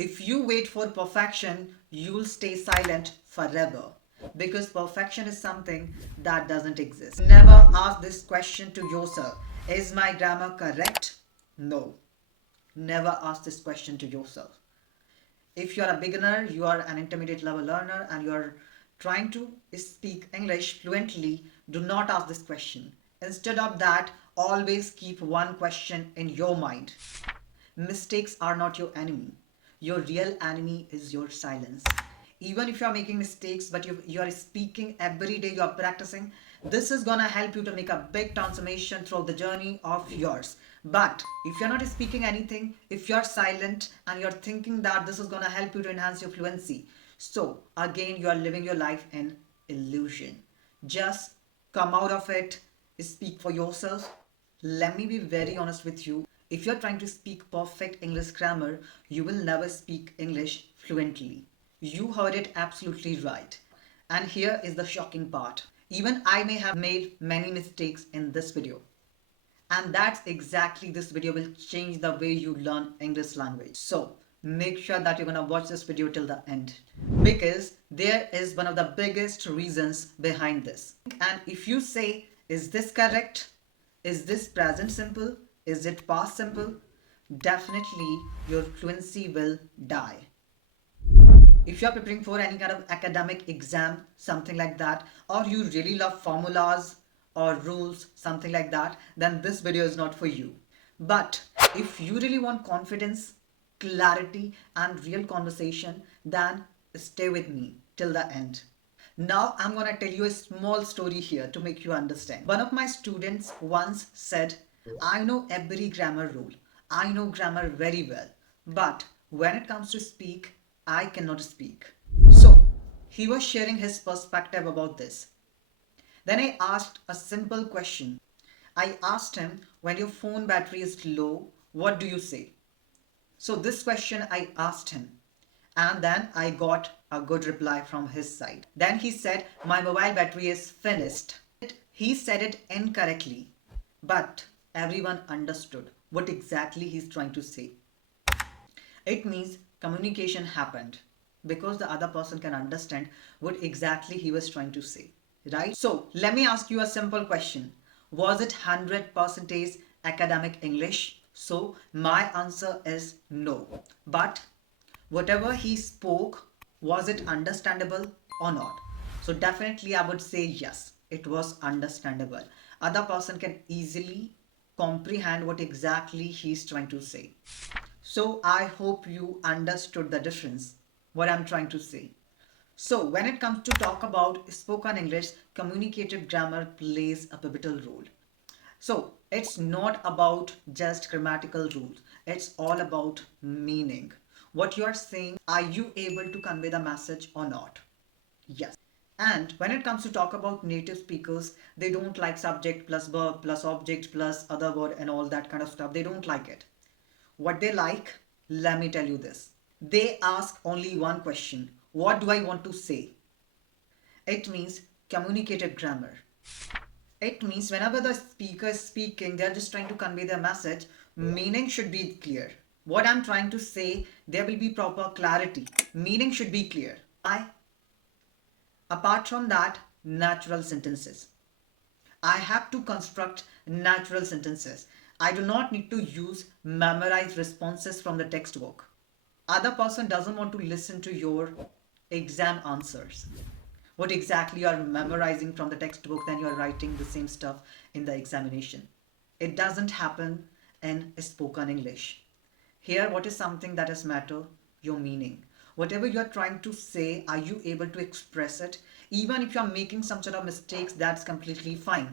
If you wait for perfection, you'll stay silent forever. Because perfection is something that doesn't exist. Never ask this question to yourself. Is my grammar correct? No. Never ask this question to yourself. If you are a beginner, you are an intermediate level learner, and you are trying to speak English fluently, do not ask this question. Instead of that, always keep one question in your mind. Mistakes are not your enemy. Your real enemy is your silence. Even if you are making mistakes, but you are speaking every day, you are practicing, this is gonna help you to make a big transformation throughout the journey of yours. But if you're not speaking anything, if you're silent and you're thinking that this is gonna help you to enhance your fluency, so again, you are living your life in illusion. Just come out of it, speak for yourself. Let me be very honest with you. If you're trying to speak perfect English grammar, you will never speak English fluently. You heard it absolutely right. And here is the shocking part. Even I may have made many mistakes in this video. And that's exactly this video will change the way you learn English language. So make sure that you're gonna watch this video till the end, because there is one of the biggest reasons behind this. And if you say, is this correct? Is this present simple? Is it past simple? Definitely your fluency will die. If you are preparing for any kind of academic exam, something like that, or you really love formulas or rules, something like that, then this video is not for you. But if you really want confidence, clarity, and real conversation, then stay with me till the end. Now I'm gonna tell you a small story here to make you understand. One of my students once said, I know every grammar rule. I know grammar very well. But when it comes to speak, I cannot speak. So he was sharing his perspective about this. Then I asked a simple question. I asked him, when your phone battery is low, what do you say? So this question I asked him, and then I got a good reply from his side. Then he said, my mobile battery is finished. He said it incorrectly, but everyone understood what exactly he's trying to say. It means communication happened because the other person can understand what exactly he was trying to say, right? So let me ask you a simple question. Was it 100% academic English? So my answer is no. But whatever he spoke, was it understandable or not? So definitely I would say yes, it was understandable. Other person can easily comprehend what exactly he's trying to say. So I hope you understood the difference, what I'm trying to say. So when it comes to talk about spoken English, communicative grammar plays a pivotal role. So it's not about just grammatical rules. It's all about meaning. What you are saying, are you able to convey the message or not? Yes. And when it comes to talk about native speakers, they don't like subject plus verb plus object plus other word and all that kind of stuff. They don't like it. What they like, let me tell you this. They ask only one question. What do I want to say? It means communicative grammar. It means whenever the speaker is speaking, they're just trying to convey their message. Meaning should be clear. What I'm trying to say, there will be proper clarity. Meaning should be clear. Apart from that, natural sentences. I have to construct natural sentences. I do not need to use memorized responses from the textbook. Other person doesn't want to listen to your exam answers. What exactly you are memorizing from the textbook, then you are writing the same stuff in the examination. It doesn't happen in spoken English. Here, what is something that is matter? Your meaning. Whatever you are trying to say, are you able to express it? Even if you are making some sort of mistakes, that's completely fine.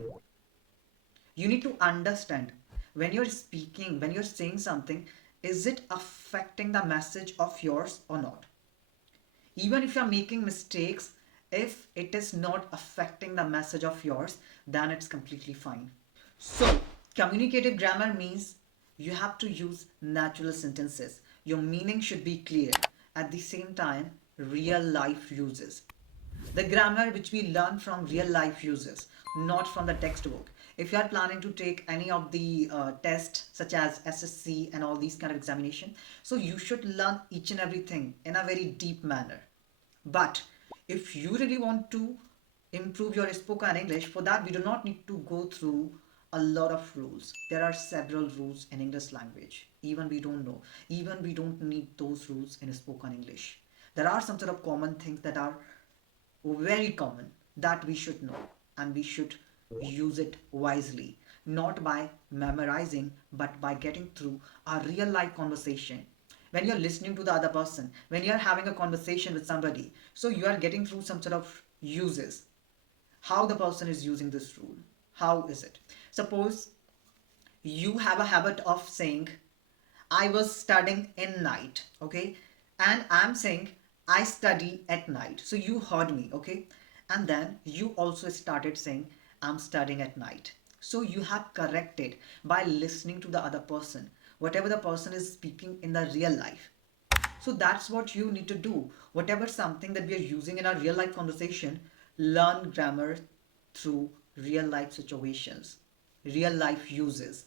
You need to understand when you're speaking, when you're saying something, is it affecting the message of yours or not? Even if you're making mistakes, if it is not affecting the message of yours, then it's completely fine. So, communicative grammar means you have to use natural sentences. Your meaning should be clear. At the same time, real life uses. The grammar which we learn from real life uses, not from the textbook. if you are planning to take any of the tests such as SSC and all these kind of examination, so you should learn each and everything in a very deep manner. But if you really want to improve your spoken English, for that we do not need to go through a lot of rules. There are several rules in English language. Even we don't know. Even we don't need those rules in spoken English. There are some sort of common things that are very common that we should know, and we should use it wisely, not by memorizing but by getting through a real life conversation. When you're listening to the other person, when you're having a conversation with somebody, so you are getting through some sort of uses, how the person is using this rule, how is it. Suppose you have a habit of saying, I was studying in night, okay? And I'm saying I study at night. So you heard me, okay? And then you also started saying I'm studying at night. So you have corrected by listening to the other person, whatever the person is speaking in the real life. So that's what you need to do. Whatever something that we are using in our real life conversation, learn grammar through real life situations, real life uses.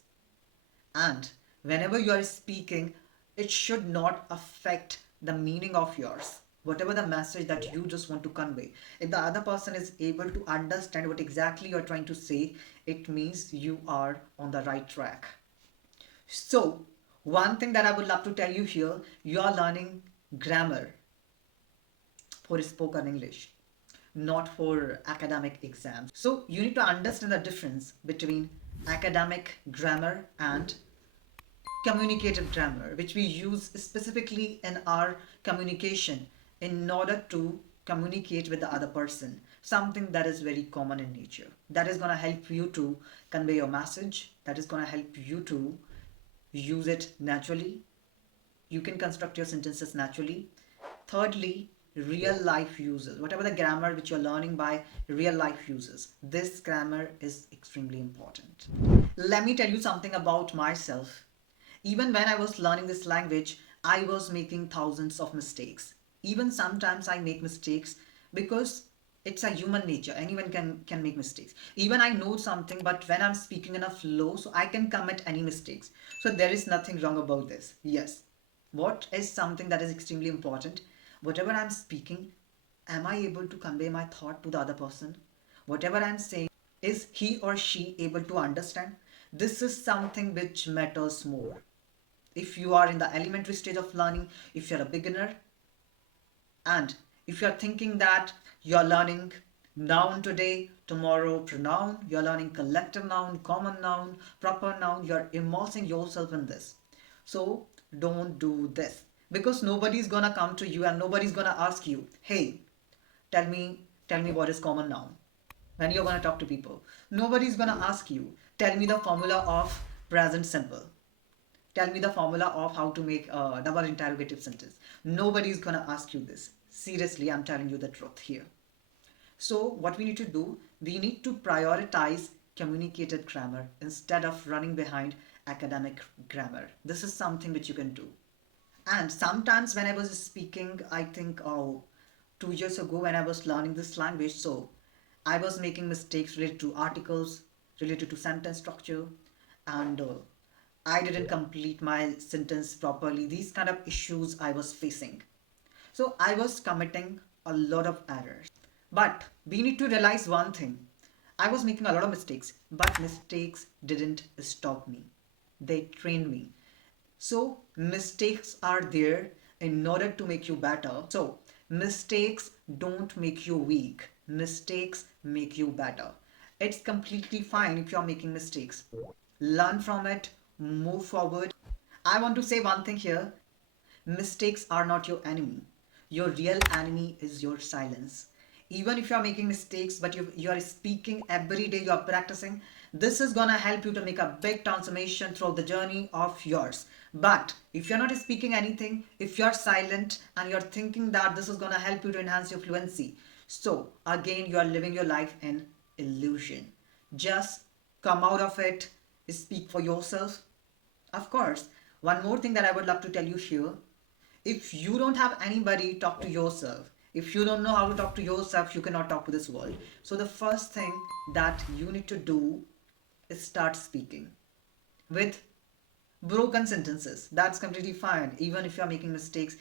And whenever you are speaking, it should not affect the meaning of yours. Whatever the message that you just want to convey. If the other person is able to understand what exactly you're trying to say, it means you are on the right track. So, one thing that I would love to tell you here, you are learning grammar for spoken English, not for academic exams. So, you need to understand the difference between academic grammar and communicative grammar, which we use specifically in our communication in order to communicate with the other person, something that is very common in nature, that is going to help you to convey your message, that is going to help you to use it naturally. You can construct your sentences naturally. Thirdly, real life uses, whatever the grammar which you're learning by real life uses, this grammar is extremely important. Let me tell you something about myself. Even when I was learning this language, I was making thousands of mistakes. Even sometimes I make mistakes because it's a human nature. Anyone can make mistakes. Even I know something, but when I'm speaking in a flow, so I can commit any mistakes. So there is nothing wrong about this. Yes. What is something that is extremely important? Whatever I'm speaking, am I able to convey my thought to the other person? Whatever I'm saying, is he or she able to understand? This is something which matters more. If you are in the elementary stage of learning, if you're a beginner, and if you're thinking that you're learning noun today, tomorrow pronoun, you're learning collective noun, common noun, proper noun, you're immersing yourself in this. So don't do this, because nobody's gonna come to you and nobody's gonna ask you, hey, tell me what is common noun. When you're gonna talk to people, nobody's gonna ask you, tell me the formula of present simple. Tell me the formula of how to make a double interrogative sentence. Nobody's gonna ask you this. Seriously, I'm telling you the truth here. So, what we need to do, we need to prioritize communicated grammar instead of running behind academic grammar. This is something which you can do. And sometimes when I was speaking, I think 2 years ago when I was learning this language, so I was making mistakes related to articles, related to sentence structure, and I didn't complete my sentence properly. These kind of issues I was facing. So I was committing a lot of errors. But we need to realize one thing. I was making a lot of mistakes, but mistakes didn't stop me. They trained me. So mistakes are there in order to make you better. So mistakes don't make you weak. Mistakes make you better. It's completely fine if you're making mistakes. Learn from it, move forward. I want to say one thing here. Mistakes are not your enemy. Your real enemy is your silence. Even if you are making mistakes, but you are speaking every day, you are practicing, this is gonna help you to make a big transformation throughout the journey of yours. But if you're not speaking anything, if you're silent and you're thinking that this is gonna help you to enhance your fluency, so again, you are living your life in illusion. Just come out of it, speak for yourself. Of course, one more thing that I would love to tell you here, if you don't have anybody, talk to yourself. If you don't know how to talk to yourself, you cannot talk to this world. So the first thing that you need to do start speaking with broken sentences. That's completely fine. Even if you're making mistakes,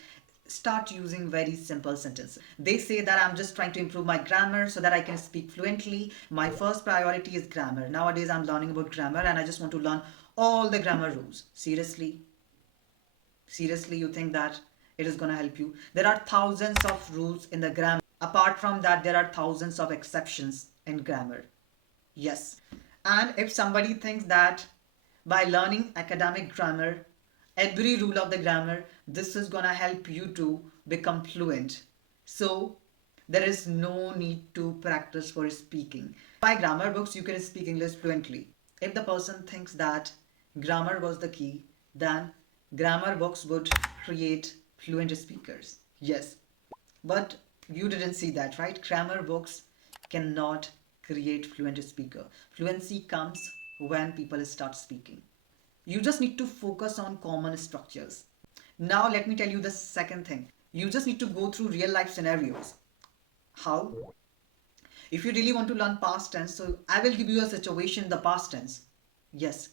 start using very simple sentences. They say that I'm just trying to improve my grammar so that I can speak fluently. My first priority is grammar. Nowadays I'm learning about grammar and I just want to learn all the grammar rules. Seriously? Seriously, you think that it is going to help you? There are thousands of rules in the grammar. Apart from that, there are thousands of exceptions in grammar. Yes. And if somebody thinks that by learning academic grammar, every rule of the grammar, this is gonna help you to become fluent. So there is no need to practice for speaking. By grammar books, you can speak English fluently. If the person thinks that grammar was the key, then grammar books would create fluent speakers. Yes. But you didn't see that, right? Grammar books cannot create fluent speaker. Fluency comes when people start speaking. You just need to focus on common structures. Now let me tell you the second thing. You just need to go through real life scenarios. How? If you really want to learn past tense, so I will give you a situation in the past tense. Yes.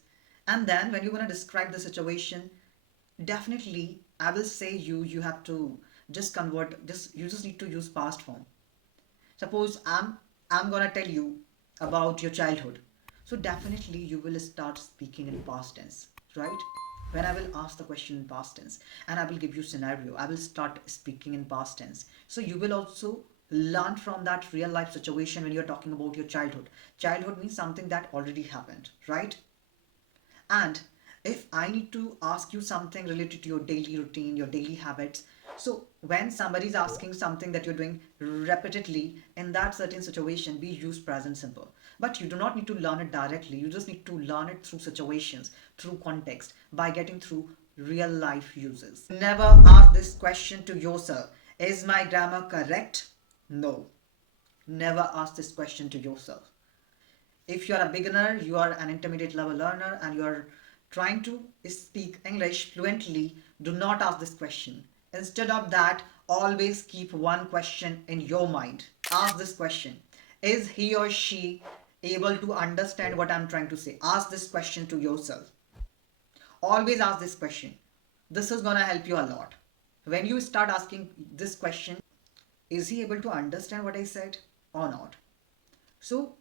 And then when you're going to describe the situation, definitely I will say you have to just convert just you just need to use past form. Suppose I'm gonna tell you about your childhood. So definitely you will start speaking in past tense, right? When I will ask the question in past tense and I will give you scenario, I will start speaking in past tense. So you will also learn from that real life situation when you're talking about your childhood. Childhood means something that already happened, right? And if I need to ask you something related to your daily routine, your daily habits, so when somebody is asking something that you're doing repeatedly in that certain situation, we use present simple. But you do not need to learn it directly. You just need to learn it through situations, through context, by getting through real life uses. Never ask this question to yourself. Is my grammar correct? No. Never ask this question to yourself. If you are a beginner, you are an intermediate level learner, and you are trying to speak English fluently, do not ask this question. Instead of that, always keep one question in your mind. Ask this question. Is he or she able to understand what I'm trying to say? Ask this question to yourself. Always ask this question. This is going to help you a lot. When you start asking this question, is he able to understand what I said or not? So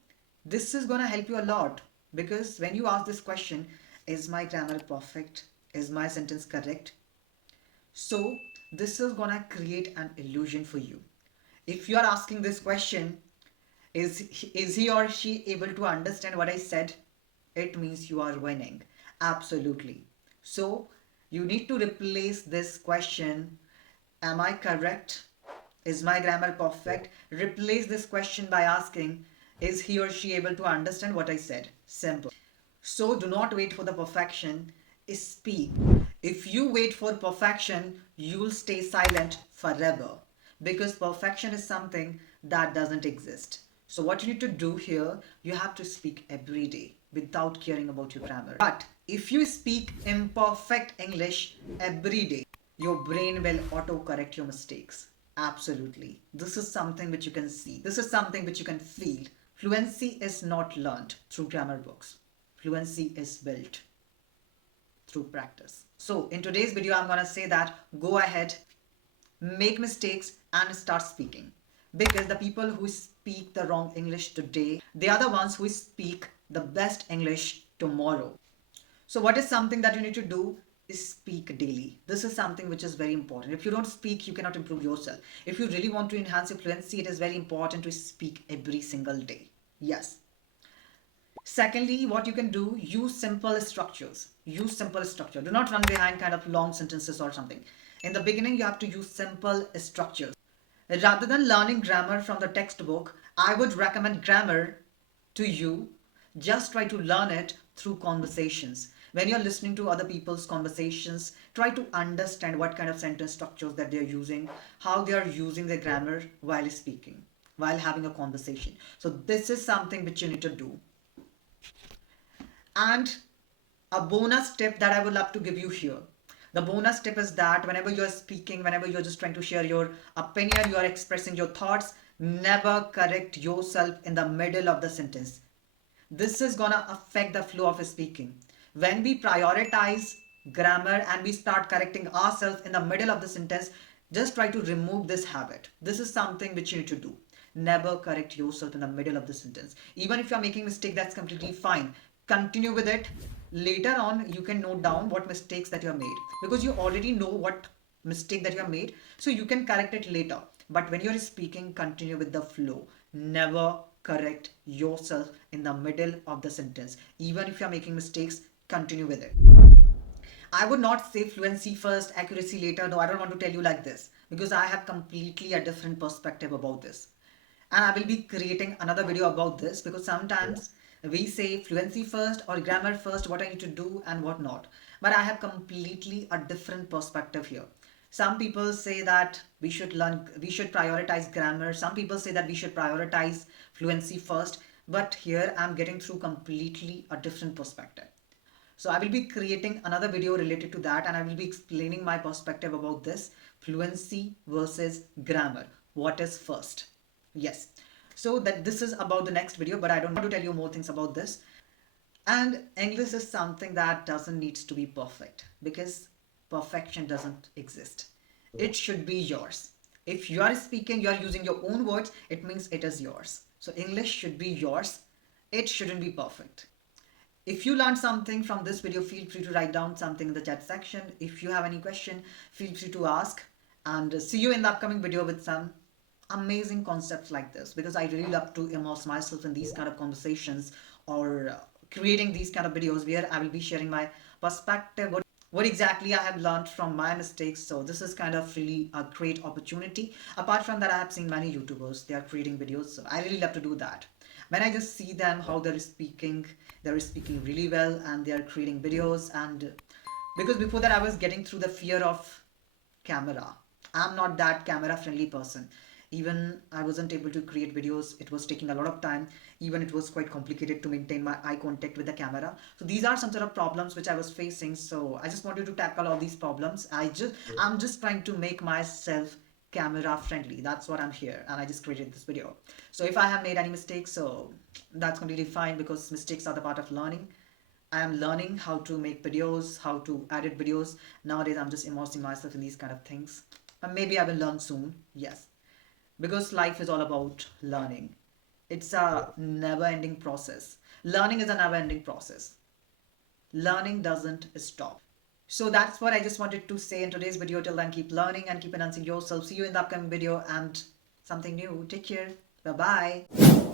this is going to help you a lot, because when you ask this question, is my grammar perfect? Is my sentence correct? So this is going to create an illusion for you. If you are asking this question, is he or she able to understand what I said? It means you are winning. Absolutely. So you need to replace this question, am I correct? Is my grammar perfect? Replace this question by asking, is he or she able to understand what I said? Simple. So do not wait for the perfection. Speak. If you wait for perfection, you'll stay silent forever, because perfection is something that doesn't exist. So what you need to do here, you have to speak every day without caring about your grammar. But if you speak imperfect English every day, your brain will auto correct your mistakes. Absolutely. This is something which you can see. This is something which you can feel. Fluency is not learned through grammar books. Fluency is built through practice. So in today's video, I'm going to say that go ahead, make mistakes and start speaking. Because the people who speak the wrong English today, they are the ones who speak the best English tomorrow. So what is something that you need to do is speak daily. This is something which is very important. If you don't speak, you cannot improve yourself. If you really want to enhance your fluency, it is very important to speak every single day. Yes. Secondly, what you can do, use simple structures. Use simple structure. Do not run behind kind of long sentences or something. In the beginning, you have to use simple structures. Rather than learning grammar from the textbook, I would recommend grammar to you. Just try to learn it through conversations. When you're listening to other people's conversations, try to understand what kind of sentence structures that they're using, how they are using their grammar while speaking, while having a conversation. So this is something which you need to do. And a bonus tip that I would love to give you here. The bonus tip is that whenever you're speaking, whenever you're just trying to share your opinion, you are expressing your thoughts, never correct yourself in the middle of the sentence. This is gonna affect the flow of speaking. When we prioritize grammar and we start correcting ourselves in the middle of the sentence, just try to remove this habit. This is something which you need to do. Never correct yourself in the middle of the sentence. Even if you're making mistake, that's completely fine. Continue with it. Later on, you can note down what mistakes that you have made because you already know what mistake that you have made, so you can correct it later. But when you're speaking, continue with the flow. Never correct yourself in the middle of the sentence. Even if you're making mistakes, continue with it. I would not say fluency first, accuracy later. No, I don't want to tell you like this because I have completely a different perspective about this. And I will be creating another video about this because sometimes we say fluency first or grammar first, what I need to do and what not. But I have completely a different perspective here. Some people say that we should prioritize grammar. Some people say that we should prioritize fluency first. But here I'm getting through completely a different perspective. So I will be creating another video related to that and I will be explaining my perspective about this fluency versus grammar. What is first? Yes. So that this is about the next video, but I don't want to tell you more things about this. And English is something that doesn't need to be perfect because perfection doesn't exist. It should be yours. If you are speaking, you are using your own words, it means it is yours. So English should be yours. It shouldn't be perfect. If you learned something from this video, feel free to write down something in the chat section. If you have any question, feel free to ask. And see you in the upcoming video with some amazing concepts like this because I really love to immerse myself in these kind of conversations or creating these kind of videos where I will be sharing my perspective, what exactly I have learned from my mistakes. So this is kind of really a great opportunity. Apart from that, I have seen many YouTubers, they are creating videos. So I really love to do that. When I just see them, how they're speaking really well and they are creating videos. And because before that, I was getting through the fear of camera. I'm not that camera friendly person. Even I wasn't able to create videos. It was taking a lot of time. Even it was quite complicated to maintain my eye contact with the camera. So these are some sort of problems which I was facing. So I just wanted to tackle all these problems. I'm just trying to make myself camera friendly. That's what I'm here, and I just created this video. So if I have made any mistakes, so that's completely fine because mistakes are the part of learning. I am learning how to make videos, how to edit videos. Nowadays, I'm just immersing myself in these kind of things. And maybe I will learn soon. Yes. Because life is all about learning. It's a never ending process. Learning is a never ending process. Learning doesn't stop. So that's what I just wanted to say in today's video. Till then, keep learning and keep enhancing yourself. See you in the upcoming video and something new. Take care. Bye bye.